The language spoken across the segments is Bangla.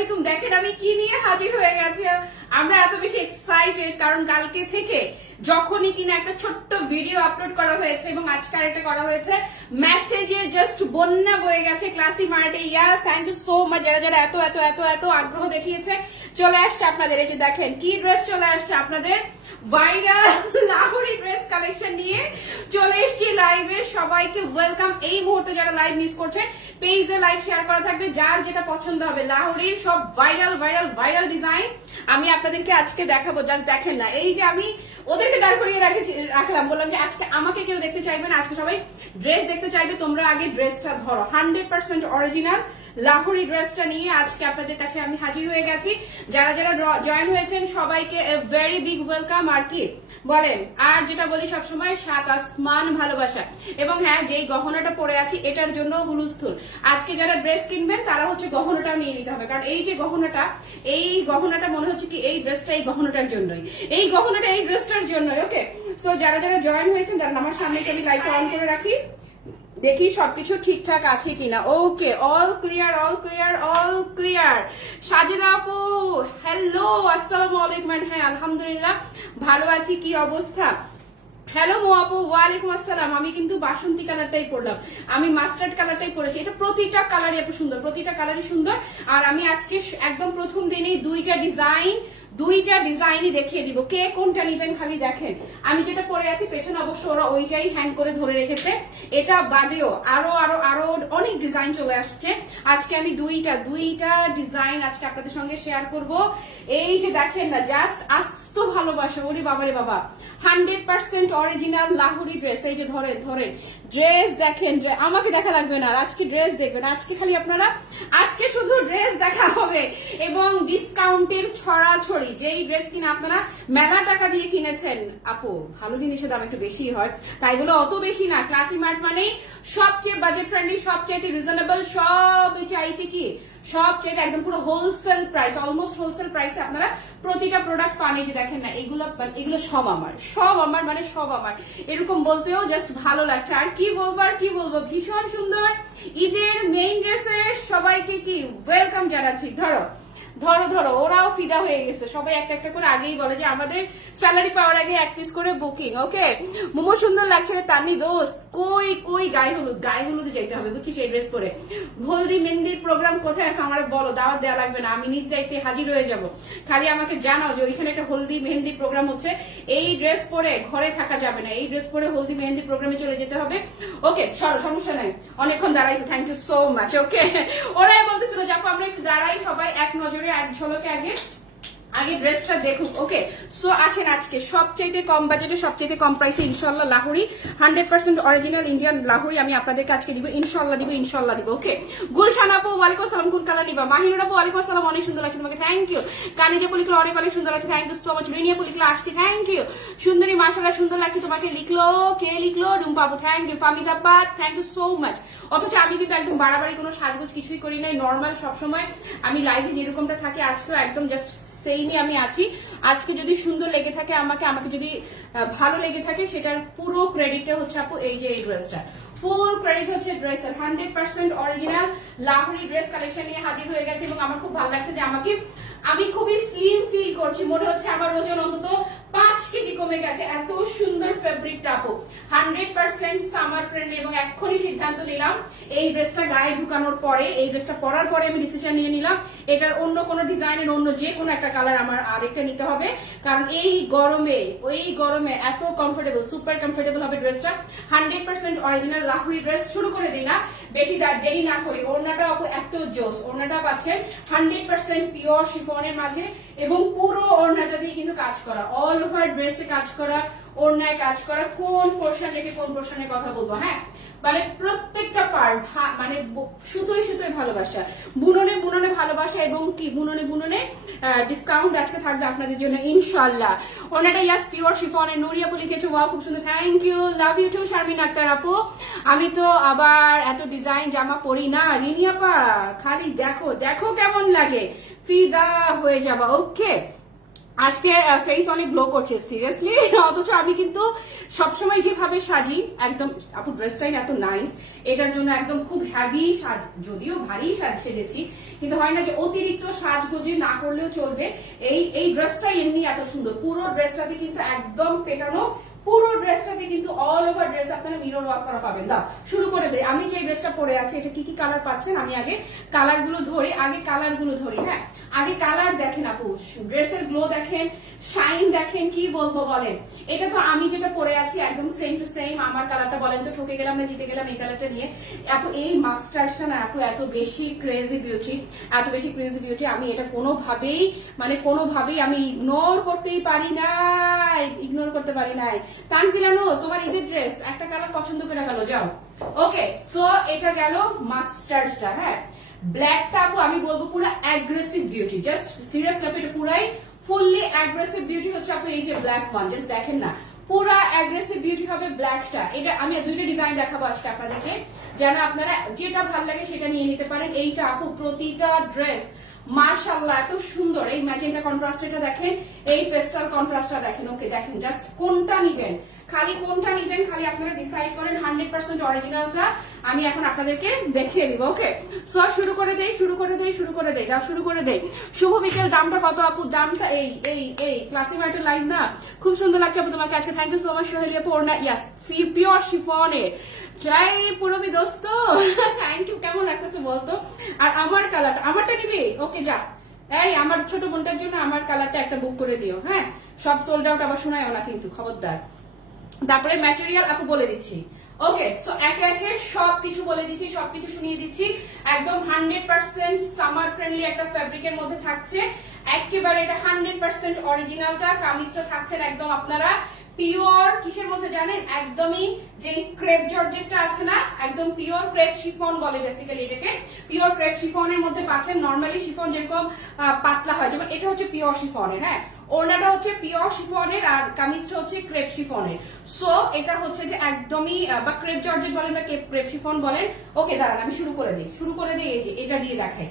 আলাইকুম। দেখেন আমি কি নিয়ে হাজির হয়ে গেছি। আমরা এত বেশি এক্সাইটেড কারণ কালকে থেকে যখনই কিনা একটা ছোট্ট ভিডিও আপলোড করা হয়েছে এবং আজকে আরেকটা করা হয়েছে, মেসেজের জাস্ট বন্যা বয়ে গেছে ক্লাসি মার্টে। Yes, thank you so much যারা যারা এত এত এত এত আগ্রহ দেখিয়েছে। চলে আসছে আপনাদের, এই যে দেখেন কি ড্রেস চলে আসছে আপনাদের, ভাইরাল লাহোরি ড্রেস কালেকশন নিয়ে চলে এসেছি লাইভে। সবাইকে ওয়েলকাম। এই মুহূর্তে যারা লাইভ মিস করছেন পেজে লাইভ শেয়ার করা থাকবে, যার যেটা পছন্দ হবে লাহোরির সব ভাইরাল ভাইরাল ভাইরাল ডিজাইন আমি আপনাদেরকে আজকে দেখাবো। জাস্ট দেখেন না, এই যে আমি ওদেরকে দাঁড় করিয়ে রাখলাম, বললাম যে আজকে আমাকে কেউ দেখতে চাইবে না, আজকে সবাই ড্রেস দেখতে চাইবে। তোমরা আগে ড্রেসটা ধরো। 100% অরিজিনাল লাহোরি ড্রেসটা নিয়ে আজকে আপনাদের কাছে আমি হাজির হয়ে গেছি। যারা যারা জয়েন হয়েছেন সবাইকে ভেরি বিগ ওয়েলকাম। আর কি বলেন, আর যেটা বলি সবসময়, সাত আসমান ভালোবাসা। এবং হ্যাঁ, যেই গহনাটা পরে আছি এটার জন্য হুলুস্থুল। আজকে যারা ড্রেস কিনবেন তারা হচ্ছে গহনাটাও নিয়ে নিতে হবে, কারণ এই যে গহনাটা, এই গহনাটা মনে হচ্ছে কি এই ড্রেসটা এই গহনাটার জন্যই, এই গহনাটা এই ড্রেসটার জন্যই। ওকে, সো যারা যারা জয়েন হয়েছেন যারা আমার সামনে আমি লাইটটা অন করে রাখি, দেখি সবকিছু ঠিকঠাক আছে কিনা। Okay, all clear all clear all clear. Sajida আপু হ্যালো, আসসালামু আলাইকুম। হ্যাঁ আলহামদুলিল্লাহ ভালো আছি, কি অবস্থা? হ্যালো মো আপু, ওয়ালাইকুম আসসালাম। আমি কিন্তু বাসন্তী কালারটাই পরলাম, আমি মাস্টার্ড কালারটাই পরেছি। এটা প্রতিটা কালারই এত সুন্দর, প্রতিটা কালারই সুন্দর। আর আমি আজকে একদম প্রথম দিনেই দুইটা ডিজাইনই দেখিয়ে দিব। কে কোনটা নিবেন খালি দেখেন। আমি যেটা পরে আছি পেছনে অবশ্য ওরা ওইটাই হ্যাং করে ধরে রেখেছে। এটা বাদেও আরো আরো আরো অনেক ডিজাইন চলে আসছে। আজকে আমি দুইটা ডিজাইন আজকে আপনাদের সঙ্গে শেয়ার করব। এই যে দেখেন না, জাস্ট আস্ত ভালোবাসা। ওরে বাবারে বাবা, 100% অরিজিনাল লাহোরি ড্রেস। এই যে ধরেন ড্রেস দেখেন, আমাকে দেখা লাগবে না, আজকে ড্রেস দেখবেন। আজকে খালি আপনারা, আজকে শুধু ড্রেস দেখা হবে এবং ডিসকাউন্টের ছড়াছড়ি। যেই ড্রেস কিনা আপনারা মেলা টাকা দিয়ে কিনেছেন, আপু ভালো জিনিসের দাম একটু বেশি হয়, তাই বলে অত বেশি না। ক্লাসি মার্ট মানে সবচেয়ে বাজেট ফ্রেন্ডলি, সবচেয়ে রিজনেবল, সব চাইতে কি সবচেয়ে একদম পুরো হোলসেল প্রাইস, অলমোস্ট হোলসেল প্রাইসে আপনারা প্রতিটা প্রোডাক্ট পান। এই যে দেখেন না, এগুলো সব আমার মানে সব আমার। এরকম বলতেও জাস্ট ভালো লাগছে। আর কি বলবো, ভীষণ সুন্দর ঈদের মেইন ড্রেসে সবাইকে কি ওয়েলকাম জানাচ্ছি। ধরো ওরাও ফিদা হয়ে গেছে, সবাই একটা একটা করে আগেই বলে যে আমাদের স্যালারি পাওয়ার আগে এক পিস করে বুকিং। ওকে, মোমো সুন্দর লাগছে রে তানি দোস্ত। কই গায়ে হলুদে যাইতে হবে বুঝছিস এই ড্রেস পরে। হলদি মেহেন্দির প্রোগ্রাম কোথায় আছে আমার বলো, দাওয়াত দেওয়া লাগবে না, আমি নিজ দায়িত্বে হাজির হয়ে যাব। খালি আমাকে জানাও যে ওইখানে একটা হলদি মেহেন্দি প্রোগ্রাম হচ্ছে, এই ড্রেস পরে ঘরে থাকা যাবে না, এই ড্রেস পরে হলদি মেহেন্দি প্রোগ্রামে চলে যেতে হবে। ওকে সরো, সমস্যা নাই, অনেকক্ষণ দাঁড়াইছো, থ্যাংক ইউ সো মাচ। ওকে, ওরাই বলতেছিল যে আপু আমরা একটু দাঁড়াই, সবাই এক নজরে এক ঝলকে আগে ড্রেসটা দেখুক। ওকে, সো আসেন আজকে সবচাইতে কম বাজেটে সবচাইতে কম প্রাইসে ইনশাল্লাহ লাহোরি 100% অরিজিনাল ইন্ডিয়ান লাহোরি আমি আপনাদেরকে আজকে দিব, ইনশাল্লাহ দিব। ওকে, গুলশান আপু ওয়ালাইকুম আসসালাম, কোন কালার নিবা? মাহিনুর আপু ওয়ালাইকুম আসসালাম, অনেক সুন্দর লাগছে তোমাকে, থ্যাংক ইউ। কানিজা লিখলো অনেক সুন্দর লাগছে, থ্যাংক ইউ সো মাচ। রিনিয়া লিখলো আসছি, থ্যাংক ইউ। সুন্দরী মাশাআল্লাহ সুন্দর লাগছে তোমাকে, লিখলো কে লিখলো? রুম্পা আপু, থ্যাংক ইউ। ফামিদা আপা, থ্যাংক ইউ সো মাচ। অথচ আমি কিন্তু একদম বাড়াবাড়ি কোনো সাজগোজ কিছুই করি নাই, নর্মাল সবসময় আমি লাইভে যেরকমটা থাকে আজকেও একদম জাস্ট সেইমই আমি আছি। আজকে যদি সুন্দর লেগে থাকে আমাকে যদি ভালো লেগে থাকে, সেটার পুরো ক্রেডিটটা হচ্ছে আপু এই যে এই ড্রেসটা, ফুল ক্রেডিট হচ্ছে ড্রেসের। 100% অরিজিনাল লাহোরি ড্রেস কালেকশন নিয়ে হাজির হয়ে গেছে এবং আমার খুব ভালো লাগছে যে আমি খুবই স্লিম ফিল করছি, মনে হচ্ছে আমার ওজন অন্তত 5 কেজি কমে গেছে। এত সুন্দর ফেব্রিকটা আপু, 100% সামার ফ্রেন্ডলি। এবং এক্ষুনি সিদ্ধান্ত নিলাম এই ড্রেসটা গায়ে ঢুকানোর পরে, এই ড্রেসটা পরার পরে আমি ডিসিশন নিয়ে নিলাম এটার অন্য কোনো ডিজাইনের অন্য যে কোনো একটা কালার আমার আরেকটা নিতে হবে, কারণ এই গরমে এত কমফোর্টেবল, সুপার কমফোর্টেবল হবে ড্রেসটা। 100% অরিজিনাল লাহোরি ড্রেস। শুরু করে দিই না, বেশি দেরি না করি। ওড়নাটা আপু এত জোস, ওড়নাটা পাচ্ছেন 100% পিওর শিফনের মাঝে এবং পুরো ওড়নাটা দিয়ে কিন্তু কাজ করা, অল ওভার ড্রেসে কাজ করা, ওড়নায় কাজ করা। কোন পোর্শন রেখে কোন পোর্শনের কথা বলবো, হ্যাঁ মানে প্রত্যেকটা পার্ট মানে সুতোয় ভালোবাসা, বুননে ভালোবাসা এবং কি বুননে ডিসকাউন্ট আজকে থাকবে আপনাদের জন্য ইনশাআল্লাহ। ওনাটা ইয়াস পিওর শিফনে। নুরিয়া আপু লিখেছে ওয়াও খুব সুন্দর, thank you, love you too. Sharmin Akter আপু, আমি তো আবার এত ডিজাইন জামা পরি না। রিনি আপা খালি দেখো কেমন লাগে, ফিদা হয়ে যাবা। ওকে, আজকে ফেস অনেক গ্লো করছে সিরিয়াসলি, অথচ আমি কিন্তু সবসময় যেভাবে সাজি একদম, আপু ড্রেসটাই এত নাইস, এটার জন্য একদম খুব হ্যাভি সাজ, যদিও ভারী সাজ সেজেছি, কিন্তু হয় না যে অতিরিক্ত সাজগোজি না করলেও চলবে। এই ড্রেসটাই এমনি এত সুন্দর, পুরো ড্রেসটাতে কিন্তু একদম পেটানো, পুরো ড্রেসটাতে কিন্তু অল ওভার ড্রেস আপনারা মিরর ওয়ার্ক করা পাবেন। দাও শুরু করে দেই। আমি যে ড্রেসটা পরে আছি এটা কি কি কালার পাচ্ছেন, আমি আগে কালারগুলো ধরি, হ্যাঁ আগে কালার দেখেন আপু, ড্রেসের গ্লো দেখেন, শাইন দেখেন, কি বলবো বলেন। এটা তো আমি যেটা পরে আছি একদম সেম টু সেম, আমার কালারটা বলেন তো ঠকে গেলাম না জিতে গেলাম এই কালারটা নিয়ে। আপু এই মাস্টার্ডটা না আপু এত বেশি ক্রেজি বিউটি, আমি এটা কোনোভাবেই আমি ইগনোর করতেই পারি না, তানজিলানো তোমার ঈদের ড্রেস একটা কালার পছন্দ করে গেল, যাও। ওকে সো এটা গেল মাস্টার্ডটা, হ্যাঁ ব্ল্যাকটা আপু আমি বলবো পুরো অ্যাগ্রেসিভ বিউটি, জাস্ট সিরিয়াসলি আপু এটা পুরাই ফুললি অ্যাগ্রেসিভ বিউটি হচ্ছে আপু। এই যে ব্ল্যাক ওয়ান জাস্ট দেখেন না, পুরা অ্যাগ্রেসিভ বিউটি হবে ব্ল্যাকটা। এটা আমি দুইটা ডিজাইন দেখাবো আজকে আপনাদেরকে, যেন আপনারা যেটা ভালো লাগে সেটা নিয়ে নিতে পারেন। এইটা আপু প্রতিটা ড্রেস মাশাআল্লাহ এত সুন্দর, এই ম্যাজেন্টা কন্ট্রাস্টটা দেখেন, এই পেস্টাল কন্ট্রাস্টটা দেখেন। ওকে দেখেন জাস্ট কোনটা নিবেন, খালি আপনারা ডিসাইড করেন। 100% অরিজিনালটা আমি এখন আপনাদেরকে দেখিয়ে দিব। ওকে সো শুরু করে দেই। দাও শুরু করে দেই। শুভ বিকেল, দামটা কত আপু? দামটা এই ক্লাসিক হোয়াইটের লাইভ না, খুব সুন্দর লাগছে আপু তোমাকে আজকে, thank you so much Sohelia Purna. Yes pure শিফনে জয় পুরবি দোস্ত, থ্যাংক ইউ। কেমন লাগতেছে বলতো? আর আমার কালারটা, আমারটা নিবি? ওকে যা, এই আমার ছোট বোনটার জন্য আমার কালারটা একটা বুক করে দিও, হ্যাঁ সব সোল্ড আউট আবার শোনায়ও না কিন্তু, খবরদার। তারপরে ম্যাটেরিয়াল আপু বলে দিচ্ছি। ওকে সো একে একে সবকিছু বলে দিচ্ছি, সবকিছু শুনিয়ে দিচ্ছি। একদম 100% সামার ফ্রেন্ডলি একটা ফ্যাব্রিকের মধ্যে থাকছে, একেবারে এটা 100% অরিজিনালটা। কামিজটা থাকছে একদম আপনারা পিওর কিসের মধ্যে জানেন, একদমই যে ক্রেপ জর্জেটটা আছে না, একদম পিওর ক্রেপ শিফন বলে বেসিক্যালি এটাকে, পিওর ক্রেপ শিফনের মধ্যে পাচ্ছেন। নর্মালি শিফন যেরকম পাতলা হয়, যেমন এটা হচ্ছে পিওর শিফনের, হ্যাঁ ওড়নাটা হচ্ছে পিওর শিফনের আর কামিজটা হচ্ছে ক্রেপ শিফনের। সো এটা হচ্ছে যে একদমই বা ক্রেপ জর্জেট বলেন বা ক্রেপ শিফন বলেন। ওকে দাঁড়ান আমি শুরু করে দিই। এই যে এটা দিয়ে দেখাই।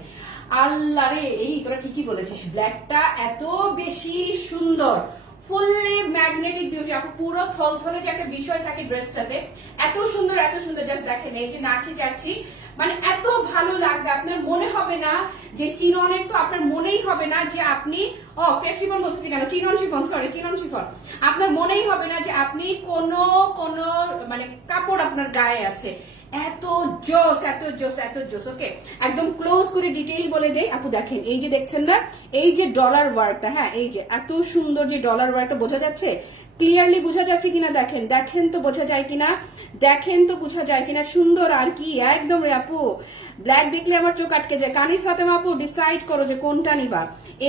আল্লাহ রে, এই তোরা ঠিকই বলেছিস, ব্ল্যাকটা এত বেশি সুন্দর, ফুললি ম্যাগনেটিক বিউটি আপু, পুরো থলথলে যে একটা বিষয় থাকে ড্রেসটাতে, এত সুন্দর জাস্ট দেখেন। এই যে নাচি যাচ্ছি মানে এত ভালো লাগবে, আপনার মনে হবে না যে চিননের, তো আপনার মনেই হবে না যে আপনি ক্রেপ শিফন বলতেছি কেন, চিনন শিফন, আপনার মনেই হবে না যে আপনি কোন মানে কাপড় আপনার গায়ে আছে। এত জোস। ওকে একদম ক্লোজ করে ডিটেইল বলে দেই আপু। দেখেন এই যে দেখছেন না, এই যে ডলার ওয়ার্কটা, হ্যাঁ এই যে এত সুন্দর যে ডলার ওয়ার্কটা, বোঝা যাচ্ছে ক্লিয়ারলি, বোঝা যাচ্ছে কিনা দেখেন তো বোঝা যায় কিনা, সুন্দর আর কি একদম রে আপু। ব্ল্যাক দেখলে আমার চোখ আটকে যায়। কানিজ ফাতেমা আপু ডিসাইড করো যে কোনটা নিবা।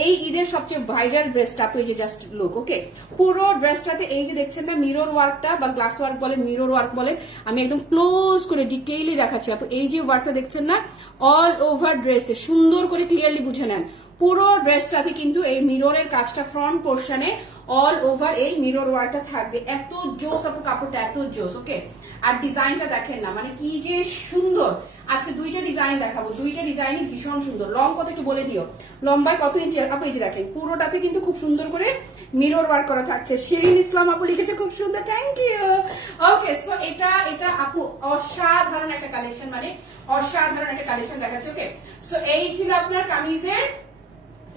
এই ঈদের সবচেয়ে ভাইরাল ড্রেসটা আপু, এই যে জাস্ট লুক। ওকে পুরো ড্রেসটাতে এই যে দেখছেন না মিরর ওয়ার্কটা বা গ্লাস ওয়ার্ক বলেন, মিরর ওয়ার্ক বলেন, আমি একদম ক্লোজ করে ডিটেইলি দেখাচ্ছি আপু। এই যে ওয়ার্কটা দেখছেন না, অল ওভার ড্রেসে সুন্দর করে ক্লিয়ারলি বুঝে নেন। পুরো ড্রেসটাতে কিন্তু এই মিররের কাজটা ফ্রন্ট পোর্শনে অল ওভার এই মিরর ওয়ার্কটা থাকবে। এত জোস আপু, কাপড়টা এত জোস। ওকে আর ডিজাইনটা দেখেন না, মানে কি যে সুন্দর। আজকে দুইটা ডিজাইন দেখাবো, দুইটা ডিজাইনই ভীষণ সুন্দর। লং কত একটু বলে দিও, লম্বায় কত ইঞ্চি আপু? এই যে দেখেন পুরোটাতে কিন্তু খুব সুন্দর করে মিরর ওয়ার্ক করা থাকছে। শিরিন ইসলাম আপু লিখেছে খুব সুন্দর, থ্যাংক ইউ। ওকে সো এটা আপু অসাধারণ একটা কালেকশন, মানে অসাধারণ একটা কালেকশন দেখাচ্ছে। ওকে সো এই ছিল আপনার কামিজের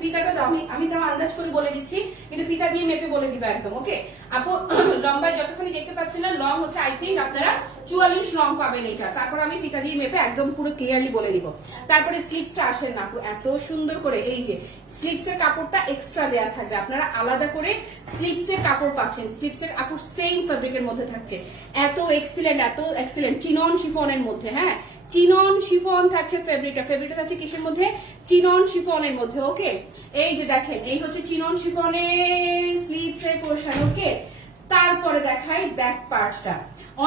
ফিতাটা। দাও আমি তাও আন্দাজ করে বলে দিচ্ছি, কিন্তু ফিতা দিয়ে মেপে বলে দিবা একদম। ওকে আপু লম্বায় যতক্ষণ দেখতে পাচ্ছেন না, লং হচ্ছে আই থিঙ্ক আপনারা 44 লং পাবেন এটা। তারপর আমি ফিতা দিয়ে মেপে একদম পুরো ক্লিয়ারলি বলে দিব। তারপরে স্লিভসটা আসেন না আপু, এত সুন্দর করে এই যে স্লিভসের কাপড়টা এক্সট্রা দেয়া থাকবে, আপনারা আলাদা করে স্লিভসের কাপড় পাচ্ছেন। স্লিভসের কাপড় সেম ফেব্রিকের মধ্যে থাকছে, এত এক্সিলেন্ট চিনন শিফনের মধ্যে। হ্যাঁ চিনন শিফন থাকছে ফেব্রিকটা থাকছে কিসের মধ্যে, চিনন শিফনের মধ্যে। ওকে এই যে দেখেন এই হচ্ছে চিনন শিফনের স্লিভস এর পোরশন। ওকে তারপরে দেখাই ব্যাক পার্টটা।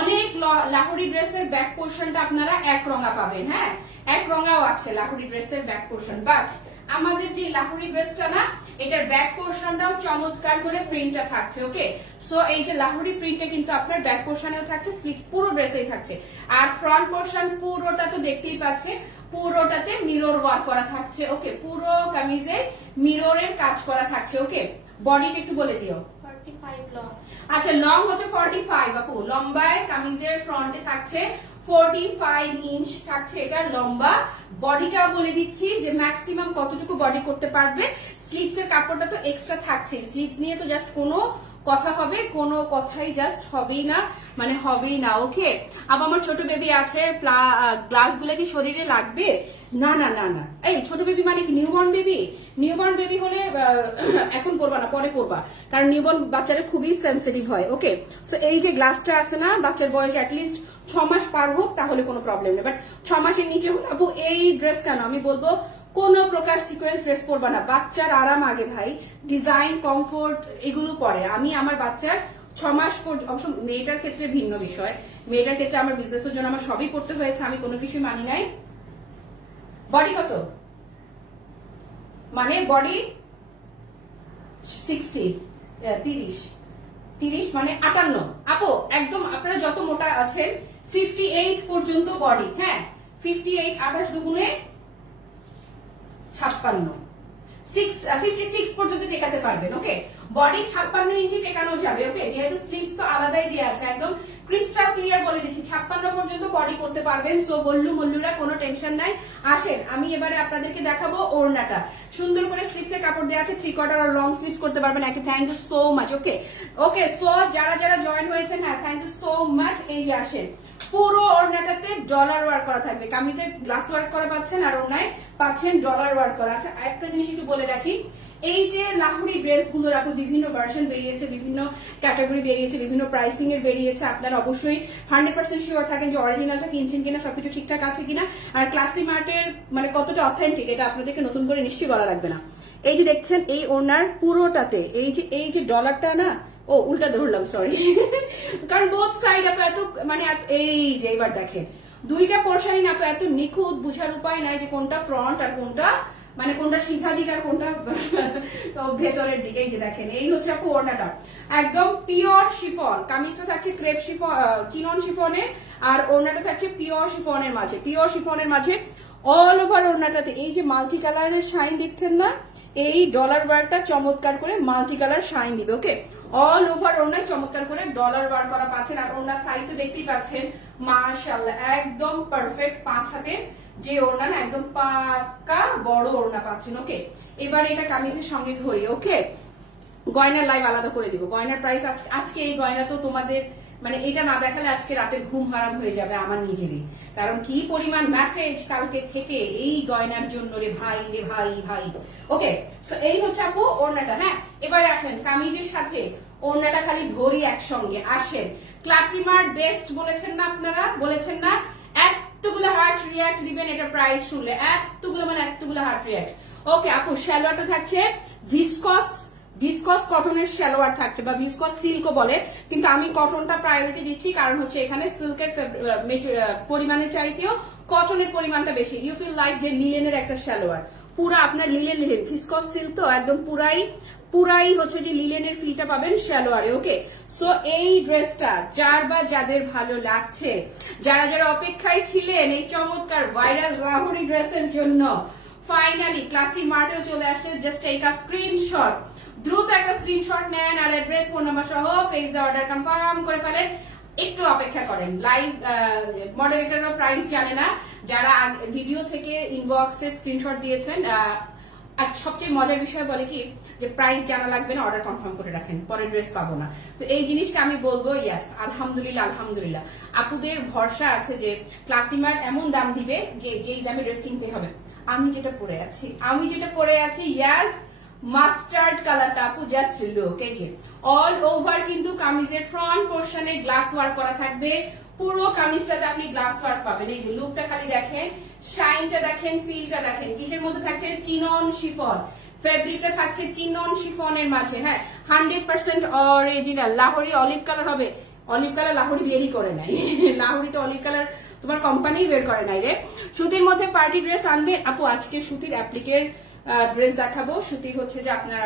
অনেক লাহোরি ড্রেসের ব্যাক পোরশনটা আপনারা এক রঙা পাবেন, হ্যাঁ এক রঙাও আছে লাহোরি ড্রেসের ব্যাক পোরশন, বাট আমাদের যে লাহোরি ড্রেসটা না, এটার ব্যাক পোরশনটাও চমৎকার করে প্রিন্টটা থাকছে। ওকে সো এই যে লাহোরি প্রিন্টটা কিন্তু আপনার ব্যাক পোরশনেও থাকছে, স্লিভস পুরো ড্রেসেই থাকছে। আর ফ্রন্ট পোরশন পুরোটা তো দেখতেই পাচ্ছে, পুরোটাতে মিরর ওয়ার্ক করা থাকছে। ওকে পুরো কামিজে মিররের কাজ করা থাকছে। ওকে বডিটা একটু বলে দিও। 45 লং। আচ্ছা লং হচ্ছে 45 আপু, লম্বায় কামিজের ফ্রন্টে থাকছে 45 ইঞ্চ থাকছে এটা লম্বা। বডিটাও বলে দিচ্ছি যে ম্যাক্সিমাম কতটুকু বডি করতে পারবে। স্লিভস এর কাপড়টা তো এক্সট্রা থাকছে, স্লিভস নিয়ে তো জাস্ট কোনো কথা হবে, কোনো কথাই জাস্ট হবেই না, মানে হবেই না। ওকে, আবার আমার ছোট বেবি আছে, গ্লাস গুলো কি শরীরে লাগবে? না না না না, এই ছোট বেবি মানে কি নিউবর্ন বেবি? নিউবর্ন বেবি হলে এখন পরবা না, পরে পরবা, কারণ নিউবর্ন বাচ্চারা খুবই সেন্সিটিভ হয়। ওকে, সো এই যে গ্লাসটা আছে না, বাচ্চার বয়স অ্যাটলিস্ট 6 মাস পার হোক তাহলে কোনো প্রবলেম নেই, বাট 6 মাসের নিচে হলে আপু এই ড্রেসটা না, আমি বলবো কোনো প্রকার সিকোয়েন্স ড্রেস পরবা না। বাচ্চার আরাম আগে ভাই, ডিজাইন কমফোর্ট এগুলো পরে। আমি আমার বাচ্চার 6 মাস পর্যন্ত, অবশ্য মেয়েটার ক্ষেত্রে ভিন্ন বিষয়, মেয়েটার ক্ষেত্রে আমার বিজনেসের জন্য আমার সবই পড়তে হয়েছে, আমি কোনো কিছু মানি নাই। বডি কত? মানে বডি 60, 30 মানে 58 আপু, একদম আপনারা যত মোটা আছেন 58 পর্যন্ত বডি। হ্যাঁ 58, 28 দুগুণে 56, 56 পর্যন্ত টেকাতে পারবেন। ওকে, বডি 56 ইঞ্চি টেকানো যাবে। ওকে, যেহেতু স্লিভস তো আলাদাই দেওয়া আছে, একদম ক্রিস্টাল ক্লিয়ার বলে দিচ্ছি 56 পর্যন্ত বডি করতে পারবেন। সো বল্লু মল্লুরা কোনো টেনশন নাই। আসেন আমি এবারে আপনাদেরকে দেখাবো ওড়নাটা। সুন্দর করে স্লিভস এর কাপড় দেওয়া আছে, 3/4 আর লং স্লিভস করতে পারবেন। একটা thank you so much. Okay okay, so যারা যারা জয়েন হয়েছেন না, থ্যাংক ইউ সো মাচ। এই যে আসেন, পুরো ওড়নাটাতে ডলার ওয়ার্ক করা থাকবে, কামিজের গ্লাস ওয়ার্ক করা পাচ্ছেন আর ওড়নায় পাচ্ছেন ডলার ওয়ার্ক করা। আচ্ছা একটা জিনিস একটু বলে রাখি, এই যে লাহোরি ড্রেস গুলোর আপু বিভিন্ন ভার্সন বেরিয়েছে, বিভিন্ন ক্যাটাগরি বেরিয়েছে, বিভিন্ন প্রাইসিং এর বেরিয়েছে। আপনারা অবশ্যই 100% শিওর থাকেন যে অরিজিনালটা কিনছেন কিনা, সবকিছু ঠিকঠাক আছে কিনা, আর ক্লাসি মার্টের মানে কতটা অথেন্টিক এটা আপনাদেরকে নতুন করে নিশ্চয়ই বলা লাগবে না। এই যে দেখছেন এই ওড়নার পুরোটাতে এই যে ডলারটা না, ও উল্টা ধরলাম সরি, কারণ বোথ সাইড আপু এত মানে এই যে এবার দেখেন দুইটা পোর্শনই না তো এত নিখুঁত, বুঝার উপায় নাই যে কোনটা ফ্রন্ট আর কোনটা মানে কোনটা সিধা দিক আর কোনটা ভেতরের দিকে। এই যে দেখেন এই হচ্ছে আপু ওড়নাটা, একদম পিওর শিফন। কামিজটা থাকছে ক্রেপ শিফন, চিনন শিফনের, আর ওড়নাটা থাকছে পিওর শিফনের মাঝে, পিওর শিফনের মাঝে অল ওভার ওড়নাটাতে এই যে মাল্টি কালারের শাইন দেখছেন না, এই ডলার ওয়ার্কটা চমৎকার করে মাল্টি কালার শাইন দিবে। ওকে, অল ওভার ওড়নায় চমৎকার করে ডলার ওয়ার্ক করা পাচ্ছেন। আর ওড়নার সাইজ তো দেখতেই পাচ্ছেন, মাশাআল্লাহ একদম পারফেক্ট 5 হাতের যে ওড়না না, একদম পাকা বড় ওড়না পাচ্ছেন। ওকে, এবার এটা কামিজের সঙ্গে ধরি। ওকে, গয়নার লাইভ আলাদা করে দিব, গয়নার প্রাইস আজকে এই গয়না তো তোমাদের মানে এটা না দেখালে আজকে রাতের ঘুম হারাম হয়ে যাবে আমার নিজেরই, কারণ কি পরিমাণ মেসেজ কালকে থেকে এই গয়নার জন্য রে ভাই রে ভাই ভাই। ওকে, সো এই হচ্ছে আপু ওড়নাটা। হ্যাঁ এবারে আসেন কামিজের সাথে ওড়নাটা খালি ধরি একসঙ্গে। আসেন, ক্লাসি মার্ট বেস্ট বলেছেন না আপনারা, বলেছেন না, এতগুলো হার্ট রিয়াক্ট দিবেন এটা প্রাইস শুনলে, এতগুলো মানে এতগুলো হার্ট রিয়াক্ট। ওকে আপু, শ্যালোয়ারটা থাকছে ভিসকস কটনের শ্যালোয়ার থাকছে, বা ভিসকস সিল্কও বলে, কিন্তু আমি কটনটা প্রায়োরিটি দিচ্ছি, কারণ হচ্ছে এখানে সিল্কের পরিমাণের চাইতেও কটনের পরিমাণটা বেশি। ইউ ফিল লাইক যে লিলেনের একটা শ্যালোয়ার, পুরা আপনার লিলেন ভিসকস সিল্ক তো একদম পুরাই হচ্ছে যে লিলেনের ফিলটা পাবেন শ্যালোয়ারে। ওকে, সো এই ড্রেসটা যার বা যাদের ভালো লাগছে, যারা যারা অপেক্ষায় ছিলেন এই চমৎকার ভাইরাল লাহোরি ড্রেসের জন্য, ফাইনালি ক্লাসি মার্টেও চলে আসছে। জাস্ট টেক আ স্ক্রিনশট, দ্রুত একটা স্ক্রিনশট নেন আর অ্যাড্রেস ফোন নাম্বার সহ পেজে অর্ডার কনফার্ম করে ফেলেন। একটু অপেক্ষা করেন, লাইভ মডারেটররা প্রাইস জানে না, যারা ভিডিও থেকে ইনবক্সে স্ক্রিনশট দিয়েছেন। আর সবচেয়ে মজার বিষয় বলে কি যে প্রাইস জানা লাগবে না, অর্ডার কনফার্ম করে রাখেন, পরে ড্রেস পাবো না। তো এই জিনিসটা আমি বলবো ইয়াস, আলহামদুলিল্লাহ আলহামদুলিল্লাহ আপুদের ভরসা আছে যে ক্লাসি মার্ট এমন দাম দিবে যে যেই দামে ড্রেস কিনতে হবে। আমি যেটা পরে আছি ইয়াস মাস্টার্ড কালারটা আপু, জাস্ট লুক। এই যে অল ওভার কিন্তু কামিজের ফ্রন্ট পোর্শনে গ্লাস ওয়ার্ক করা থাকবে, পুরো কামিজটাতে আপনি গ্লাস ওয়ার্ক পাবেন। এই যে লুকটা খালি দেখেন, শাইনটা দেখেন, ফিলটা দেখেন। কিসের মধ্যে থাকছে? চিনন শিফন, ফেব্রিকটা থাকছে চিনন শিফনের মাঝে। হ্যাঁ 100% অরিজিনাল লাহোরি অলিভ কালার হবে। অলিভ কালার লাহোরি বেরই করে নাই, লাহোরি তো অলিভ কালার তোমার কোম্পানি বের করে নাই রে। সুতির মধ্যে পার্টি ড্রেস আনবে আপু, আজকে সুতির অ্যাপ্লিকের ড্রেস দেখাবো। সুতির হচ্ছে যে আপনার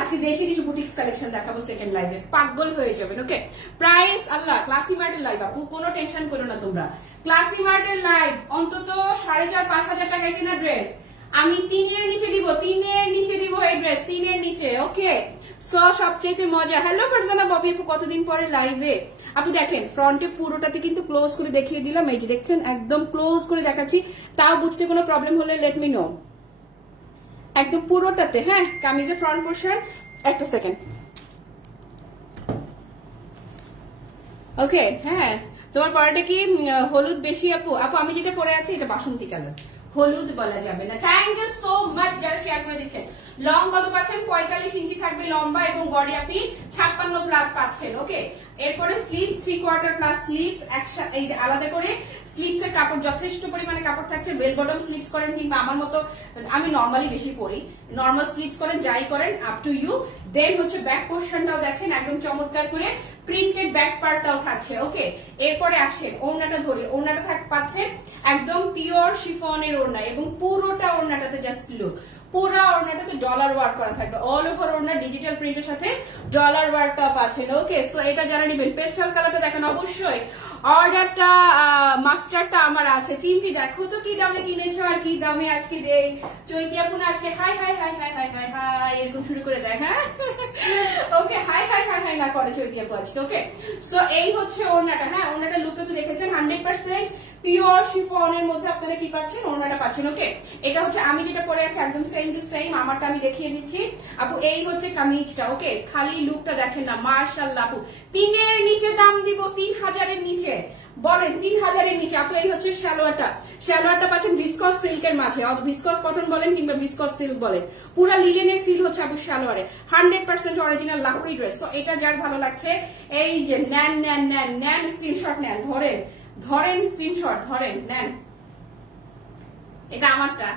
আজকে দেশি কিছু বুটিক্স কালেকশন দেখাবো সেকেন্ড লাইভে, পাগল হয়ে যাবেন। ওকে, প্রাইস আল্লাহ ক্লাসি মার্টের লাইভ আপু, কোনো টেনশন করো না তোমরা। ক্লাসি মার্টের লাইভ অন্তত 4,500-5,000 টাকা কিনা ড্রেস আমি 3 এর নিচে দিব, 3 এর নিচে দিব এই ড্রেস, 3 এর নিচে। ওকে, সো সবচেয়ে মজা। হ্যালো ফারজানা ববি আপু, কতদিন পরে লাইভে। আপনি দেখেন ফ্রন্টে পুরোটাতে কিন্তু ক্লোজ করে দেখিয়ে দিলাম, এই যে দেখছেন একদম ক্লোজ করে দেখাচ্ছি, তাও বুঝতে কোনো প্রবলেম হলে লেট মি নো। একদম পুরোটাতে, হ্যাঁ, কামিজের ফ্রন্ট পোর্শন। একটা সেকেন্ড, ওকে, হ্যাঁ। তোমার পরাটা কি হলুদ বেশি আপু? আপু আমি যেটা পরে আছি এটা বাসন্তী কালার, হলুদ বলা যাবে না। থ্যাংক ইউ সো মাচ যারা শেয়ার করে দিচ্ছেন। লং কত পাচ্ছেন? 45 ইঞ্চি থাকবে লম্বা এবং বডি আপনি 56 প্লাস পাচ্ছেন। ওকে, এরপরে স্লিভস 3/4 প্লাস স্লিভস, এই যে আলাদা করে স্লিভস এর কাপড় যথেষ্ট পরিমাণে কাপড় থাকছে। বেল বটম স্লিভস করেন কিংবা আমার মতো, আমি নরমালি বেশি পরি, নরমাল স্লিভস করেন, যাই করেন আপ টু ইউ। দেন হচ্ছে ব্যাক পোর্শনটাও দেখেন একদম চমৎকার করে প্রিন্টেড ব্যাক পার্টটাও থাকছে। ওকে, এরপরে আসেন ওড়নাটা ধরে, ওড়নাটা পাচ্ছেন একদম পিওর শিফনের ওড়না এবং পুরোটা ওড়নাটাতে জাস্ট লুক, পুরো ওড়নাটাতে ডলার ওয়ার্ক করা থাকবে, অল ওভার ওড়না ডিজিটাল প্রিন্টের সাথে ডলার ওয়ার্কটা পাচ্ছেন। ওকে, সো এটা যারা নেবেন পেস্টাল কালারটা দেখেন অবশ্যই। অর্ডারটা মাস্টারটা আমার আছে। চিমটি দেখো তো কি দামে কিনেছো আর কি দামে আজকে দেই। চৈতি আপু আজকে high high high high high high high এরকম শুরু করে দেয়, হ্যাঁ। ওকে, হাই হাই হাই হাই না করে চৈতি আপু আজকে। ওকে, সো এই হচ্ছে ওড়নাটা, হ্যাঁ, ওড়নাটা লুকটা তো দেখেছেন 100% পিওর শিফনের মধ্যে আপনারা কি পাচ্ছেন? ওড়নাটা পাচ্ছেন। ওকে, এটা হচ্ছে আমি যেটা পরে আছি একদম সেম টু সেম, আমারটা আমি দেখিয়ে দিচ্ছি আপু। এই হচ্ছে কামিজটা। ওকে, খালি লুকটা দেখেন না, মাশাআল্লাহ আপু। 3 এর নিচে দাম দিব, 3000 এর নিচে বলেন, 3000 এর নিচে আপু। এই হচ্ছে সালোয়ারটা, সালোয়ারটা পাচ্ছেন ভিসকস সিল্কের মাঝে, ভিসকস কটন বলেন কিংবা ভিসকস সিল্ক বলেন, পুরা লিলেনের ফিল হচ্ছে আপু সালোয়ারে। 100% অরিজিনাল লাহোরি ড্রেস। সো এটা যার ভালো লাগছে এই যে নেন নেন নেন নেন, স্ক্রিনশট নেন, ধরেন ধরেন স্ক্রিনশট ধরেন নেন। এটা আমারটা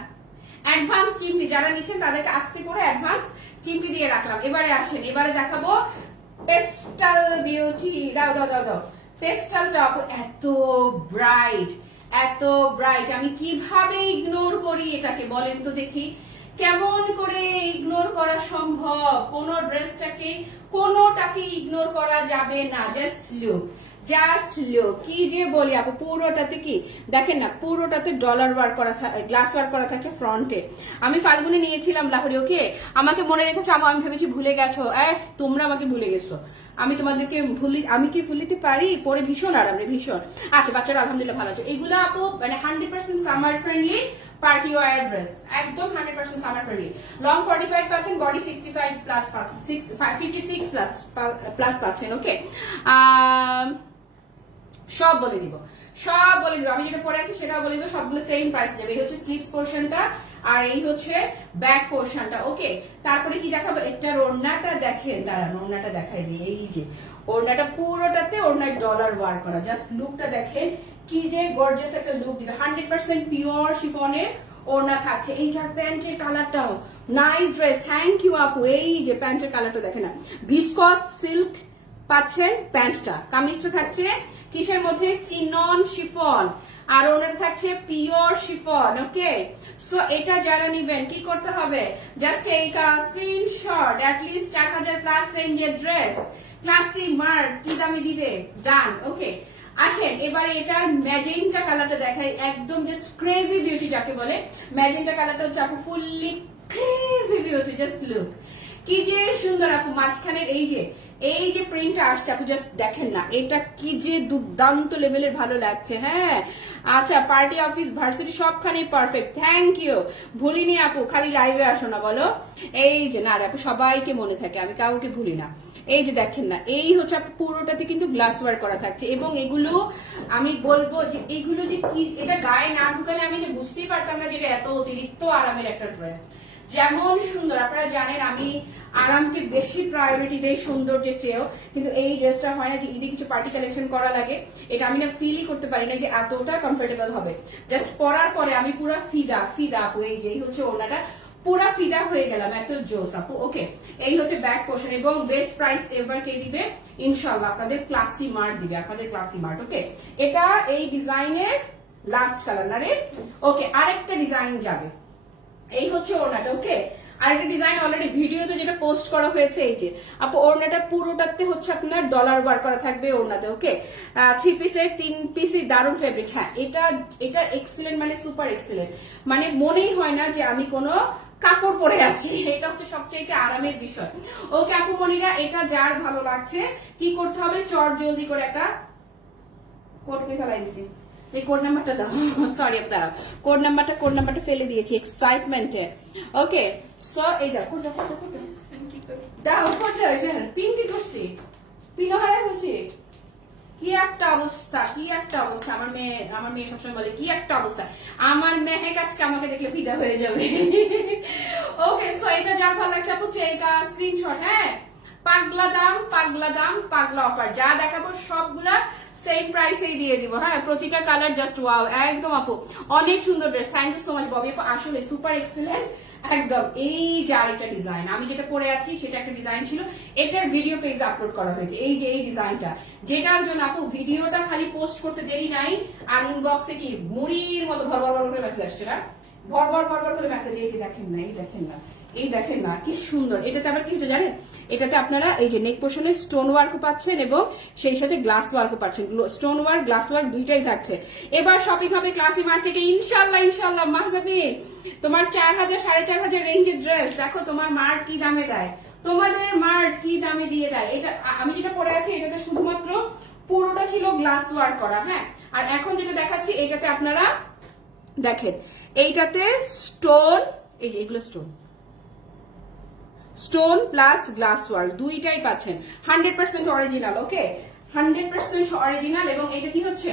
অ্যাডভান্স চিমটি যারা নিচ্ছেন তাদেরকে আজকে করে অ্যাডভান্স চিমটি দিয়ে রাখলাম। এবারে আসেন, এবারে দেখাবো পেস্টাল বিউটি। দাও দাও দাও দাও, পেস্টালটা এত ব্রাইট, এত ব্রাইট, আমি কিভাবে ইগনোর করি এটাকে বলেন তো দেখি, কেমন করে ইগনোর করা সম্ভব? কোন ড্রেসটাকে কোনোটাকে ইগনোর করা যাবে না। জাস্ট লুক, জাস্ট লুক, কি যে বলি আপু, পুরোটাতে কি দেখেন না, পুরোটাতে ডলার ওয়ার্ক করা, গ্লাস ওয়ার্ক করা থাকছে ফ্রন্টে। আমি ফাল্গুনে নিয়েছিলাম লাহোরি। ওকে, আমাকে মনে রেখেছো? আমি ভেবেছি ভুলে গেছো। তোমরা আমাকে ভুলে গেছো, আমি তোমাদেরকে ভুলি, আমি কি ভুলিতে পারি? পরে ভীষণ আরাম রে, ভীষণ। আচ্ছা, বাচ্চারা আলহামদুলিল্লাহ ভালো আছে। এগুলো আপু মানে 100% summer friendly party wear dress, একদম 100% সামার ফ্রেন্ডলি। লং 45 পাচ্ছেন, বডি 65 প্লাস পাচ্ছেন, 56 প্লাস পাচ্ছেন। ওকে, সব বলে দিব, সব বলে দিব, আমি যেটা পরে আছি সেটাও বলে দিব, সবগুলো সেম প্রাইস যাবে। এই হচ্ছে স্লিভস পোর্শনটা আর এই হচ্ছে ব্যাক পোর্শনটা। ওকে, তারপরে কি দেখাবো? এটার ওড়নাটা দেখেন, দাঁড়ান ওড়নাটা দেখাই দিই। এই যে ওড়নাটা পুরোটাতে ওড়নায় ডলার ওয়ার্ক করা, জাস্ট লুকটা দেখেন কি যে গর্জিয়াস একটা লুক দিবে। 100% পিওর শিফনের ওড়না থাকছে। এইটার প্যান্টের কালারটাও নাইস ড্রেস, থ্যাংক ইউ আপু। এই যে প্যান্টের কালারটা দেখেন না, ভিসকস সিল্ক পাচ্ছেন প্যান্টটা। কামিজটা থাকছে কিসের মধ্যে? চিনন শিফন, আর ওনার থাকছে পিওর শিফন। ওকে, সো এটা যারা নিবেন কি করতে হবে? জাস্ট এই স্ক্রিনশট, অ্যাটলিস্ট 4000 প্লাস রেঞ্জের ড্রেস, ক্লাসি মার্ট, কি দামি দিবে? ডান। ওকে, আসেন এবারে এটার ম্যাজেন্টা কালারটা দেখাই, একদম জাস্ট ক্রেজি বিউটি যাকে বলে। ম্যাজেন্টা কালারটা হচ্ছে আপু fully crazy beauty, just look কি যে সুন্দর আপু। মাঝখানের এই যে প্রিন্টটা আসছে আপু, জাস্ট দেখেন না, এটা কি যে দুর্দান্ত লেভেলের ভালো লাগছে। হ্যাঁ, আচ্ছা, পার্টি অফিস ভার্সিটি সবখানেই পারফেক্ট, থ্যাংক ইউ। ভুলিনি আপু, খালি লাইভে আসো না বলো। এই যে না আপু, সবাইকে মনে থাকে, আমি কাউকে ভুলি না। এই যে দেখেন না, এই হচ্ছে পুরোটাতে কিন্তু গ্লাস ওয়ার্ক করা থাকছে এবং এগুলো আমি বলবো যে এগুলো যে কি, এটা গায়ে না ঢুকালে আমি বুঝতেই পারতাম না যে এটা এত অতিরিক্ত আরামের একটা ড্রেস। যেমন সুন্দর, আপনারা জানেন আমি আরামকে বেশি প্রায়োরিটি দেই সৌন্দর্যের চেয়েও, কিন্তু এই ড্রেসটা হয় না যে ঈদে কিছু পার্টি কালেকশন করা লাগে, এটা আমি না ফিলই করতে পারি না যে এতটা কমফোর্টেবল হবে। জাস্ট পরার পরে আমি পুরো ফিদা ফিদা আপু। এই যে এই হচ্ছে ওনাটা, পুরা ফিদা হয়ে গেলাম, এত জোস আপু। ওকে, এই হচ্ছে ব্যাক পোর্শন এবং বেস্ট প্রাইস এভার কে দিবে ইনশাআল্লাহ? আপনাদের ক্লাসি মার্ট দিবে, আপনাদের ক্লাসি মার্ট। ওকে, এটা এই ডিজাইনের লাস্ট কালার না রে। ওকে, আরেকটা ডিজাইন যাবে, এই হচ্ছে ওড়নাটা। ওকে, আর একটা ডিজাইন অলরেডি ভিডিওতে যেটা পোস্ট করা হয়েছে, এই যে আপু ওড়নাটা পুরোটাতে হচ্ছে আপনার ডলার ওয়ার্ক করা থাকবে ওড়নাতে। ওকে, 3 পিসের 3 পিসই দারুণ ফেব্রিক। হ্যাঁ, এটা এক্সিলেন্ট, মানে সুপার এক্সিলেন্ট, মানে মনেই হয় না যে আমি কোনো কাপড় পরে আছি। এটা হচ্ছে সবচেয়ে আরামের বিষয়। ওকে আপু মনিরা, এটা যার ভালো লাগছে কি করতে হবে, চট জলদি করে একটা কোড কে ফেলাই দিছি, এই কোড নাম্বারটা দাও। সরি আপু দাঁড়াও, কোড নাম্বারটা ফেলে দিয়েছি এক্সাইটমেন্টে। ওকে, সো এই দাও কোডটা দাও, কোডটা এটা পিন কি করছি, পিন হারাই বলছি। কি একটা অবস্থা, কি একটা অবস্থা। আমার মেয়ে সবসময় বলে কি একটা অবস্থা। আমার মেহেক আজকে আমাকে দেখলে ফিদা হয়ে যাবে। ওকে, সো এটা যার ভালো লাগছে আপু এটা স্ক্রিনশট। হ্যাঁ, পাগলা দাম পাগলা অফার, যা দেখাবো সবগুলা সেম প্রাইসেই দিয়ে দিব। হ্যাঁ, প্রতিটা কালার জাস্ট ওয়াও, একদম আপু অনেক সুন্দর dress. Thank you so much Bobby আপু, আসলে সুপার এক্সিলেন্ট একদম। এই যে আরেকটা ডিজাইন আমি যেটা পরে আছি সেটা একটা ডিজাইন ছিল, এটার ভিডিও পেজে আপলোড করা হয়েছে। এই যে এই ডিজাইনটা, যেটার জন্য আপু ভিডিওটা খালি পোস্ট করতে দেরি নাই, আর ইনবক্সে কি মুড়ির মতো ভর করে মেসেজ আসছে না, ভর করে মেসেজ। এই যে দেখেন না, এই দেখেন না কি সুন্দর। এটাতে আবার কি হচ্ছে জানেন, এটাতে আপনারা এই যে নেক পোর্শনে স্টোন ওয়ার্কও পাচ্ছেন এবং সেই সাথে গ্লাস ওয়ার্কও পাচ্ছেন। স্টোন ওয়ার্ক গ্লাস ওয়ার্ক দুইটাই থাকছে। এবার শপিং হবে ক্লাসি মার্ট থেকে ইনশাল্লাহ। মাহজাবিন, তোমার 4000 4500 রেঞ্জের ড্রেস দেখো তোমার মার্ট কি দামে দেয়, তোমাদের মার্ট কি দামে দিয়ে দেয়। এটা আমি যেটা পরে আছি এটাতে শুধুমাত্র পুরোটা ছিল গ্লাস ওয়ার্ক করা। হ্যাঁ, আর এখন যেটা দেখাচ্ছি এটাতে আপনারা দেখেন, এইটাতে স্টোন, এই যে এগুলো স্টোন প্লাস গ্লাস ওয়ার্ক দুইটাই পাচ্ছেন। 100% অরিজিনাল। ওকে, 100% অরিজিনাল। এবং এটা কি হচ্ছে,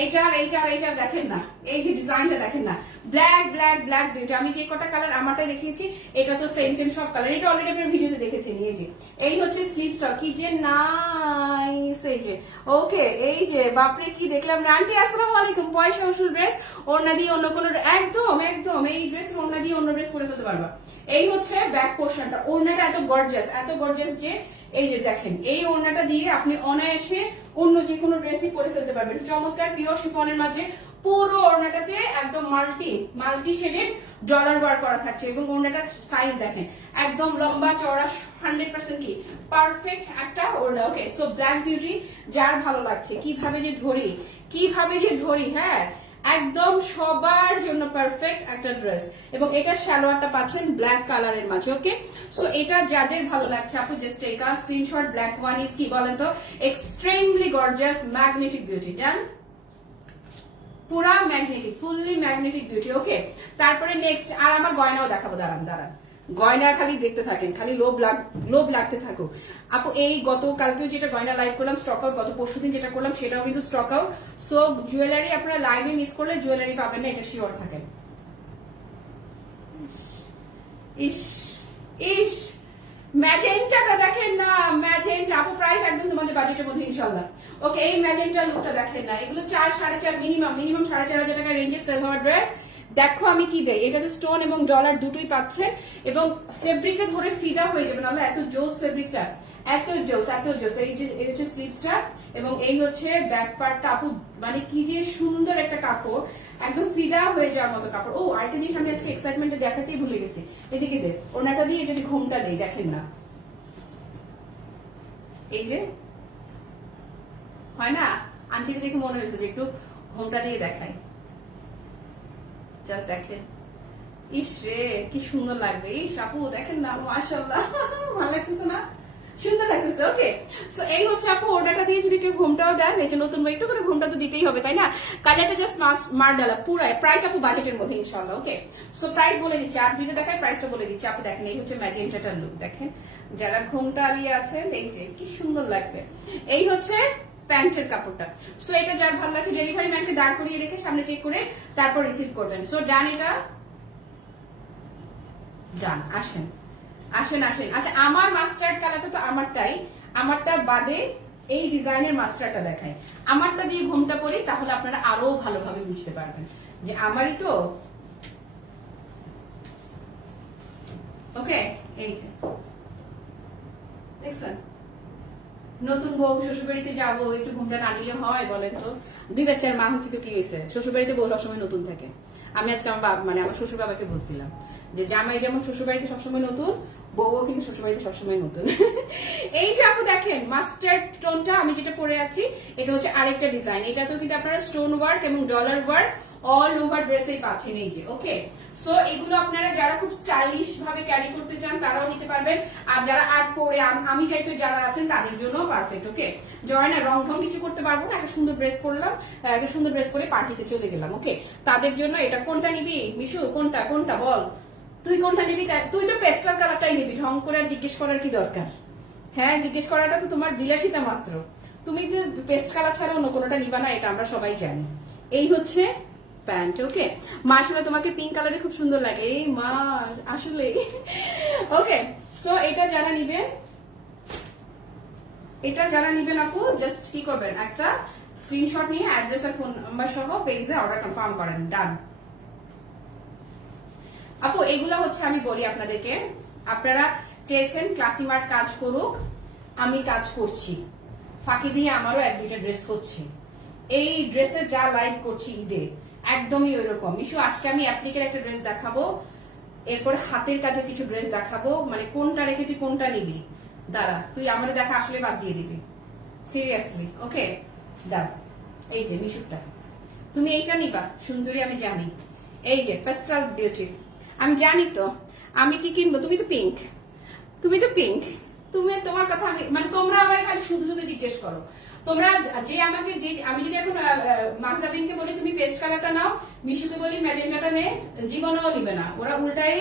এইটা দেখেন না, এই যে ডিজাইনটা দেখেন না, ব্ল্যাক দুইটা। আমি যে কটা কালার আমারটাই দেখিয়েছি, এটা তো সেম সব কালার। এটা অলরেডি আপনার ভিডিওতে দেখেছেন। এই হচ্ছে স্লিভসটা, কি যে নাইস। এই যে ওকে, এই যে বাপরে কি দেখলাম না। আন্টি আসসালামু আলাইকুম, পয়সা উসুল ড্রেস, ওড়না দিয়ে অন্য কোনো একদম এই ড্রেস ওড়না দিয়ে অন্য ড্রেস পরে ফেলতে পারবা। এই হচ্ছে ব্যাক পোর্শনটা, ওড়নাটা এত গর্জিয়াস যে এই যে দেখেন, এই ওড়নাটা দিয়ে আপনি অনায়াসে অন্য যে কোনো ড্রেসই পরে ফেলতে পারবেন। চমৎকার পিওর শিফনের মাঝে পুরো ওড়নাটাতে একদম মাল্টি শেডেড ডলার ওয়ার্ক করা থাকছে। এবং ওড়নাটার সাইজ দেখেন, একদম লম্বা চওড়া 100% কি পারফেক্ট একটা ওড়না। ওকে, সো ব্ল্যাক বিউটি যার ভালো লাগছে, কিভাবে যে ধরি। হ্যাঁ, একদম সবার জন্য পারফেক্ট একটা ড্রেস। এবং এটার সালোয়ারটা পাচ্ছেন ব্ল্যাক কালারের মাঝে। ওকে, সো এটা যাদের ভালো লাগছে আপু just take a screenshot. Black one is কি বলেন তো, extremely gorgeous magnetic beauty. Done, পুরা magnetic, fully magnetic beauty. Okay, তারপরে নেক্সট আর আমার গয়নাও দেখাবো। দাঁড়ান গয়না খালি দেখতে থাকেন, খালি লোভ লাগতে থাকো আপু। এই কালকেও যেটা গয়না লাইভ করলাম স্টক আউট, গত পরশুদিন যেটা করলাম সেটাও কিন্তু স্টক আউট। সো জুয়েলারি আপনারা লাইভে মিস করলে জুয়েলারি পাবেন না, এটা শিওর থাকেন। ইস ম্যাজেন্টাটা দেখেন না, ম্যাজেন্টা আপু প্রাইস একদম তোমাদের বাজেটের মধ্যে ইনশাল্লাহ। ওকে, এই ম্যাজেন্টা লুকটা দেখেন না, এগুলো 4-4.5 মিনিমাম 4,500 টাকা রেঞ্জে সেল হওয়ার ড্রেস। দেখো আমি কি দেই, এটাতে স্টোন এবং ডলার দুটোই পাচ্ছেন। এবং ফেব্রিকটা ধরে ফিদা হয়ে যাবে, নাহলে এত জোস ফেব্রিকটা, এত জোস। এই যে এই হচ্ছে স্লিভসটা এবং এই হচ্ছে ব্যাক পার্টটা আপু, মানে কি যে সুন্দর একটা কাপড়, একদম ফিদা হয়ে যাওয়ার মতো কাপড়। ও আরেকটা জিনিস আমি আজকে এক্সাইটমেন্টে দেখাতেই ভুলে গেছি, এদিকে দে, ওনাটা দিয়ে যদি ঘুমটা দেই দেখেন না, এই যে হয় না, আন্টিকে দেখে মনে হয়েছে যে একটু ঘুমটা দিয়ে দেখাই। জাস্ট দেখেন, ইস রে কি সুন্দর লাগবে। ইস আপু দেখেন না, মাশাআল্লাহ ভালো লাগতেছে না, সুন্দর লাগতেছে। ওকে, সো এই হচ্ছে আপু ওড়নাটা দিয়ে যদি কেউ ঘুমটাও দেন, এই যে নতুন একটু করে ঘুমটা তো দিতেই হবে তাই না। কালারটা জাস্ট মার ডালা পুরাই, প্রাইস আপু বাজেটের মধ্যে ইনশাআল্লাহ। ওকে, সো প্রাইস বলে দিচ্ছি, আর দুইটা দেখায় প্রাইসটা বলে দিচ্ছি আপু। দেখেন এই হচ্ছে ম্যাজেন্টাটার লুক, দেখেন যারা ঘুমটা আলিয়ে আছেন এই যে কি সুন্দর লাগবে। এই হচ্ছে প্যান্টের কাপড়টা। সো এটা যার ভালো লাগছে ডেলিভারি ম্যানকে দাঁড় করিয়ে রেখে সামনে চেক করে তারপর রিসিভ করবেন। সো ডান, এটা ডান। আসেন। আচ্ছা, আমার মাস্টার্ড কালারটা তো আমারটা বাদে এই ডিজাইনের মাস্টারটা দেখাই। আমারটা দিয়ে ঘুমটা পরি, তাহলে আপনারা আরো ভালোভাবে বুঝতে পারবেন যে আমারই তো। ওকে, এই যে দেখছেন, নতুন বউ শ্বশুরবাড়িতে যাবো, একটু ঘুমটা না নিলে হয় বলেন তো? 2 বাচ্চার মা হচ্ছে তো কি হয়েছে, শ্বশুরবাড়িতে বউ সবসময় নতুন থাকে। আমি আজকে আমার শ্বশুর বাবাকে বলছিলাম যে জামাই যেমন শ্বশুরবাড়িতে সবসময় নতুন, বউও কিন্তু শ্বশুরবাড়িতে সবসময় নতুন। এই যে আপু দেখেন মাস্টার্ড টোনটা আমি যেটা পরে আছি, এটা হচ্ছে আরেকটা ডিজাইন। এটাতেও কিন্তু আপনারা স্টোন ওয়ার্ক এবং ডলার ওয়ার্ক অল ওভার ড্রেসেই পাচ্ছেন এই যে। ওকে, সো এগুলো আপনারা যারা খুব স্টাইলিশ ভাবে ক্যারি করতে চান তারাও নিতে পারবেন, আর যারা আর্ট পরে আমি টাইপের যারা আছেন তাদের জন্য পারফেক্ট। ওকে, জয় না রং ঢং কিছু করতে পারবো না, একটা সুন্দর ড্রেস পরলাম, একটা সুন্দর ড্রেস পরে পার্টিতে চলে গেলাম। ওকে, তাদের জন্য এটা। কোনটা নিবি মিশু? কোনটা কোনটা বল, তুই কোনটা নিবি? তুই তো পেস্টাল কালারটাই নিবি, ঢং করে আর জিজ্ঞেস করার কি দরকার? হ্যাঁ, জিজ্ঞেস করাটা তো তোমার বিলাসিতা মাত্র, তুমি তো পেস্ট কালার ছাড়া অন্য কোনোটা নিবা না, এটা আমরা সবাই জানি। এই হচ্ছে প্যান্ট। ওকে, মার্শাল্লাহ তোমাকে পিঙ্ক কালারে খুব সুন্দর লাগে। এই মা আসলে ওকে, সো এটা যারা নিবেন আপু জাস্ট কি করবেন, একটা স্ক্রিনশট নিয়ে অ্যাড্রেস আর ফোন নাম্বার সহ পেজে অর্ডার কনফার্ম করেন। ডান আপু, এগুলো হচ্ছে আমি বলি আপনাদেরকে, আপনারা চেয়েছেন ক্লাসি মার্ট কাজ করুক, আমি কাজ করছি, ফাঁকি দিয়ে আমারও এক দুইটা ড্রেস হচ্ছে। এই ড্রেসের যা লাইক করছি ঈদে একদমই ওই রকম। মিশু আজকে আমি অ্যাপ্লিকের একটা ড্রেস দেখাবো, এরপর হাতের কাজের কিছু ড্রেস দেখাবো, মানে কোনটা রেখে তুই কোনটা নিবি, দাঁড়া তুই আমার দেখা আসলে বাদ দিয়ে দিবি সিরিয়াসলি। ওকে ডান, এই যে মিশুরটা, তুমি এইটা নিবা সুন্দরী, আমি জানি। এই যে ফেস্টাল বিউটি, আমি জানি তো আমি কি কিনবো, তুমি তো পিঙ্ক, তুমি তোমার কথা আমি মানে তোমরা আমার খালি শুধু শুধু জিজ্ঞেস করো। তোমরা যে আমাকে যে আমি যদি এখন মাহজাবিনকে বলি তুমি পেস্ট কালারটা নাও, মিশুকে বলি ম্যাজেন্টাটা নে, জীবনেও নিবে না, ওরা উল্টাই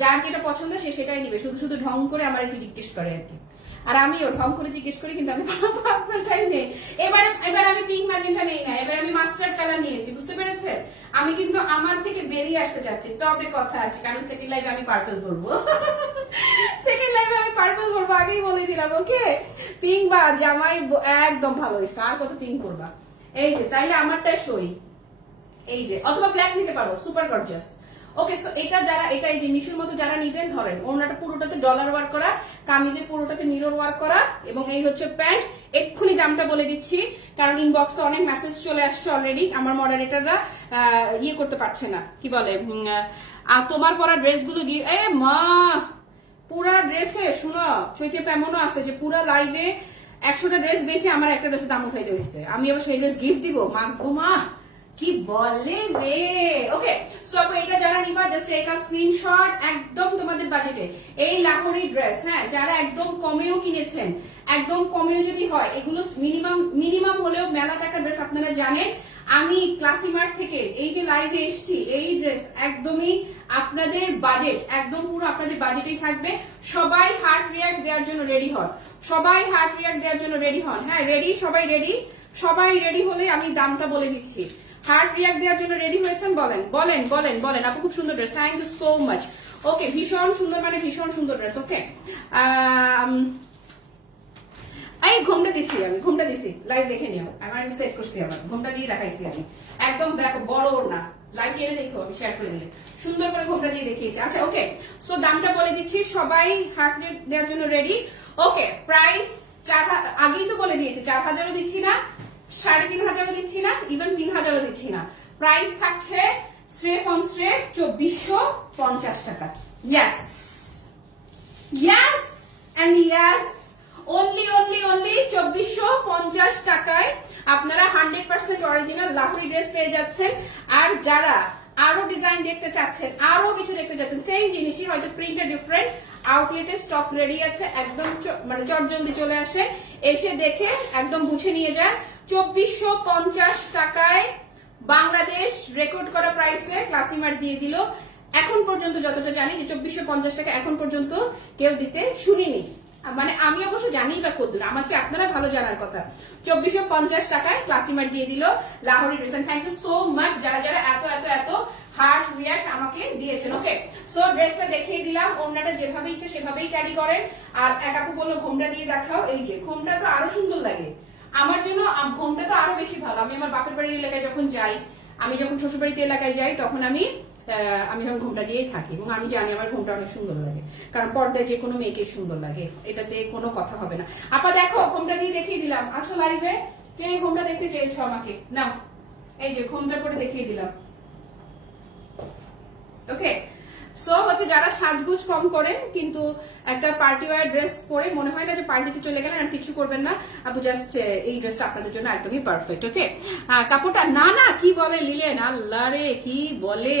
যার যেটা পছন্দ সে সেটাই নিবে, শুধু শুধু ঢং করে আমার একটু জিজ্ঞেস করে আর কি। আর আমিও ঢং করে জিজ্ঞেস করি, কিন্তু আমি পার্পলটাই নেই এবার আমি পিঙ্ক ম্যাজেন্টা নেই না, এবার আমি মাস্টার্ড কালার নিয়েছি, বুঝতে পেরেছে? আমি কিন্তু আমার থেকে বেরিয়ে আসতে চাচ্ছি, তবে কথা আছে, কারণ সেকেন্ড লাইভে আমি পার্পল পরবো। আগেই বলে দিলাম। ওকে, পিঙ্ক বা জামাই একদম ভালো হয়েছে, আর কত পিঙ্ক করবা। এই যে তাইলে আমারটাই সই, এই যে, অথবা ব্ল্যাক নিতে পারো, সুপার গর্জিয়াস। ওকে, সো এটা যারা, এটা এই যে মিশুর মতো যারা নিবেন, ধরেন ওনাটা পুরোটাতে ডলার ওয়ার্ক করা, কামিজের পুরোটাতে মিরর ওয়ার্ক করা, এবং এই হচ্ছে প্যান্ট। এক্ষুনি দামটা বলে দিচ্ছি, কারণ ইনবক্সে অনেক মেসেজ চলে আসছে অলরেডি, আমার মডারেটররা ইয়ে করতে পারছে না, কি বলে তোমার পরা ড্রেসগুলো দিয়ে। এ মা, পুরা ড্রেসে শুনো চৈতে এমনও আছে যে পুরা লাইভে 100টা ড্রেস বেচে আমার একটা ড্রেসের দাম উঠাইতে হয়েছে, আমি আবার সেই ড্রেস গিফট দিব। মা গো মা, কি বলে রে। ওকে, সো এটা যারা নিবা জাস্ট একটা স্ক্রিনশট, একদম তোমাদের বাজেটে এই লাহোরি ড্রেস। হ্যাঁ, যারা একদম কমেও কিনেছেন, একদম কমেও যদি হয়, এগুলো মিনিমাম হলেও মেলা টাকা ড্রেস, আপনারা জানেন। আমি ক্লাসি মার্ট থেকে এই যে লাইভে এসেছি, এই ড্রেস একদমই আপনাদের বাজেট, একদম পুরো আপনাদের বাজেটেই থাকবে। সবাই হার্ট রিয়াক্ট দেওয়ার জন্য রেডি হন, হ্যাঁ রেডি, সবাই রেডি হলে আমি দামটা বলে দিচ্ছি। হার্ট রিয়াক্ট দেওয়ার জন্য রেডি হয়েছেন? বলেন আপু, খুব সুন্দর dress, thank you so much. Okay, ভীষণ সুন্দর, মানে ভীষণ সুন্দর ড্রেস। ওকে, এই ঘোমটা দিছি লাইভ দেখে নিও, আমার সেট করছি, আমার ঘোমটা দিয়ে দেখাইছি আমি, একদম দেখো বড় না, লাইভ এনে দেখো, আমি শেয়ার করে দিলে সুন্দর করে ঘোমটা দিয়ে দেখিয়েছি। আচ্ছা ওকে, সো দামটা বলে দিচ্ছি, সবাই হার্ট রেট দেওয়ার জন্য রেডি। ওকে, প্রাইস আগেই তো বলে দিয়েছে, 4000ও দিচ্ছি না, 3500ও দিচ্ছি না, ইভেন 3000ও দিচ্ছি না। প্রাইস থাকছে স্রেফ অন স্রেফ 2450 টাকা। ইয়েস এন্ড ইয়েস, only 2450 টাকায় আপনারা 100% অরিজিনাল লাহোরি ড্রেস পেয়ে যাচ্ছেন। আর যারা আরো ডিজাইন দেখতে চাচ্ছেন, আরো কিছু দেখতে চাচ্ছেন, সেম জিনিসই হয়তো প্রিন্টে ডিফারেন্ট, আউটলেটে স্টক রেডি আছে, একদম মানে চটজলদি চলে আসে, এসে দেখে একদম বুঝে নিয়ে যান। 2450 টাকায় বাংলাদেশ রেকর্ড করা প্রাইসে ক্লাসি মার্ট দিয়ে দিল। এখন পর্যন্ত যতটা জানি যে 2450 টাকা এখন পর্যন্ত কেউ দিতে শুনিনি, মানে আমি অবশ্য জানি বা কতদূর, আমার চেয়ে আপনারা ভালো জানার কথা। 2450 টাকায় ক্লাসি মার্ট দিয়ে দিল Lahori dress. Thank you so much যারা যারা এত হার্ট রিয়াক্ট আমাকে দিয়েছেন। ওকে, সো ড্রেসটা দেখিয়ে দিলাম, ওড়নাটা যেভাবে ইচ্ছে সেভাবেই ক্যারি করেন। আর এক আপু বললো ঘোমটা দিয়ে দেখাও, এই যে ঘোমটা তো আরো সুন্দর লাগে আমার জন্য, ঘোমটা তো আরো বেশি ভালো। আমি আমার বাপের বাড়ির এলাকায় যখন যাই, আমি যখন শ্বশুর বাড়িতে এলাকায় যাই, তখন আমি যখন ঘোমটা দিয়েই থাকি, এবং আমি জানি আমার ঘোমটা অনেক সুন্দর লাগে, কারণ পর্দায় যে কোনো মেয়েকে সুন্দর লাগে, এটাতে কোনো কথা হবে না। আপা দেখো ঘোমটা দিয়ে দেখিয়ে দিলাম, আছো লাইভে, কে ঘোমটা দেখতে চেয়েছো আমাকে নাও, এই যে ঘোমটা করে দেখিয়ে দিলাম। ওকে, সো হচ্ছে যারা সাজগোজ কম করেন কিন্তু একটা পার্টি ওয়্যার ড্রেস পরে মনে হয় না যে পার্টিতে চলে গেলেন আর কিছু করবেন না, আপু জাস্ট এই ড্রেসটা আপনাদের জন্য একদমই পারফেক্ট। ওকে, কাপড়টা না না কি বলে লিলেন, আল্লাহ রে কি বলে,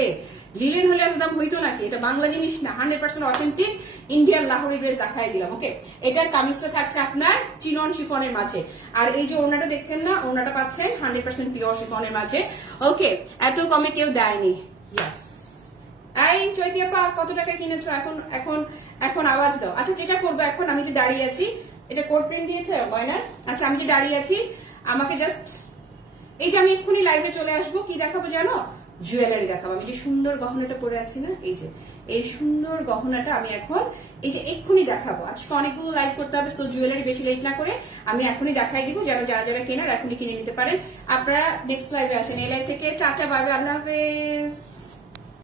লিলেন হলে এত দাম হইতো নাকি? এটা বাংলা জিনিস না, 100% অথেন্টিক ইন্ডিয়ান লাহোরি ড্রেস দেখাই দিলাম। ওকে, এটার কামিজটা থাকছে আপনার চিনন শিফনের মাঝে, আর এই যে ওড়নাটা দেখছেন না, ওড়নাটা পাচ্ছেন 100% পিওর শিফনের মাঝে। ওকে, এত কমে কেউ দেয়নি। ইয়েস, এই চৈতি আপা কত টাকা কিনেছো? এখন এখন এখন আওয়াজ দাও। আচ্ছা যেটা করবো এখন, আমি যে দাঁড়িয়ে আছি, এটা কোড প্রিন্ট দিয়েছে গয়নার। আচ্ছা আমি যে দাঁড়িয়ে আছি, আমাকে জাস্ট এই যে আমি এক্ষুনি লাইভে চলে আসবো, কি দেখাবো জানো? জুয়েলারি দেখাবো। আমি যে সুন্দর গহনাটা পরে আছি না, এই যে এই সুন্দর গহনাটা আমি এখন এই যে এক্ষুনি দেখাবো। আজকে অনেকগুলো লাইভ করতে হবে, সো জুয়েলারি বেশি লেট না করে আমি এখনই দেখাই দিব, যেন যারা যারা কেনার এখনই কিনে নিতে পারেন। আপনারা নেক্সট লাইভে আসেন। এই লাইভ থেকে টাটা, বাই বাই, আল্লাহ হাফেজ।